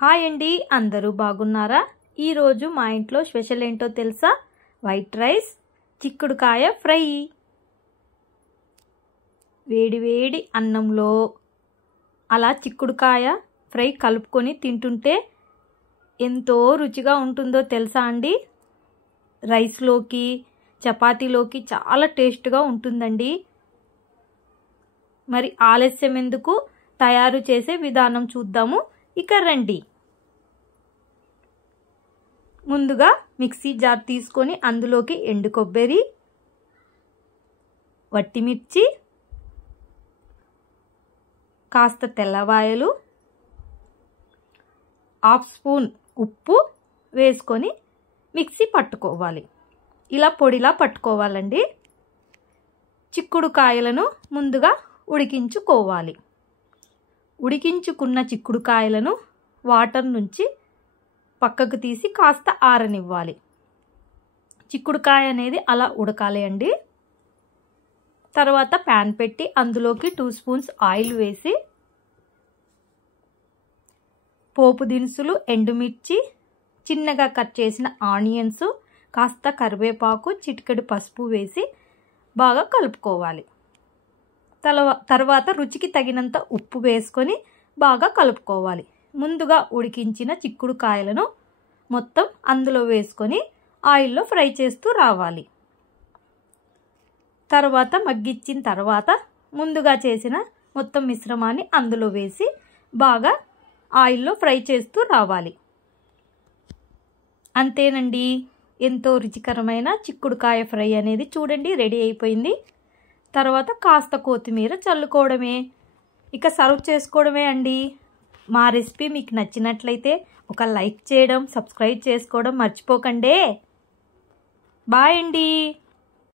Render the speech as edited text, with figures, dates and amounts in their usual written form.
Hi అండి, అందరూ బాగున్నారా? ఈరోజు మా ఇంట్లో స్పెషల్ ఏంటో తెలుసా? వైట్ రైస్, చిక్కుడుకాయ ఫ్రై. వేడి వేడి అన్నంలో అలా చిక్కుడుకాయ ఫ్రై కలుపుకొని తింటుంటే ఎంతో రుచిగా ఉంటుందో తెలుసా అండి. రైస్లోకి, చపాతీలోకి చాలా టేస్ట్గా ఉంటుందండి. మరి ఆలస్యం ఎందుకు, తయారు చేసే విధానం చూద్దాము. ఇక రండి. ముందుగా మిక్సీ జార్ తీసుకొని అందులోకి ఎండు కొబ్బరి, వట్టిమిర్చి, కాస్త తెల్లవాయలు, హాఫ్ స్పూన్ ఉప్పు వేసుకొని మిక్సీ పట్టుకోవాలి. ఇలా పొడిలా పట్టుకోవాలండి. చిక్కుడుకాయలను ముందుగా ఉడికించుకోవాలి. ఉడికించుకున్న చిక్కుడుకాయలను వాటర్ నుంచి పక్కకు తీసి కాస్త ఆరనివ్వాలి. చిక్కుడుకాయ అనేది అలా ఉడకాలి అండి. తర్వాత ప్యాన్ పెట్టి అందులోకి 2 స్పూన్స్ ఆయిల్ వేసి పోపు దినుసులు, ఎండుమిర్చి, చిన్నగా కట్ చేసిన ఆనియన్స్, కాస్త కరివేపాకు, చిటికెడు పసుపు వేసి బాగా కలుపుకోవాలి. తర్వాత రుచికి తగినంత ఉప్పు వేసుకొని బాగా కలుపుకోవాలి. ముందుగా ఉడికించిన చిక్కుడుకాయలను మొత్తం అందులో వేసుకొని ఆయిల్లో ఫ్రై చేస్తూ రావాలి. తర్వాత మగ్గించిన తర్వాత ముందుగా చేసిన మొత్తం మిశ్రమాన్ని అందులో వేసి బాగా ఆయిల్లో ఫ్రై చేస్తూ రావాలి. అంతేనండి, ఎంతో రుచికరమైన చిక్కుడుకాయ ఫ్రై అనేది చూడండి రెడీ అయిపోయింది. తర్వాత కాస్త కొత్తిమీర చల్లుకోవడమే, ఇక సర్వ్ చేసుకోవడమే అండి. మా రెసిపీ మీకు నచ్చినట్లయితే ఒక లైక్ చేయడం, సబ్స్క్రైబ్ చేసుకోవడం మర్చిపోకండి. బాయ్ అండి.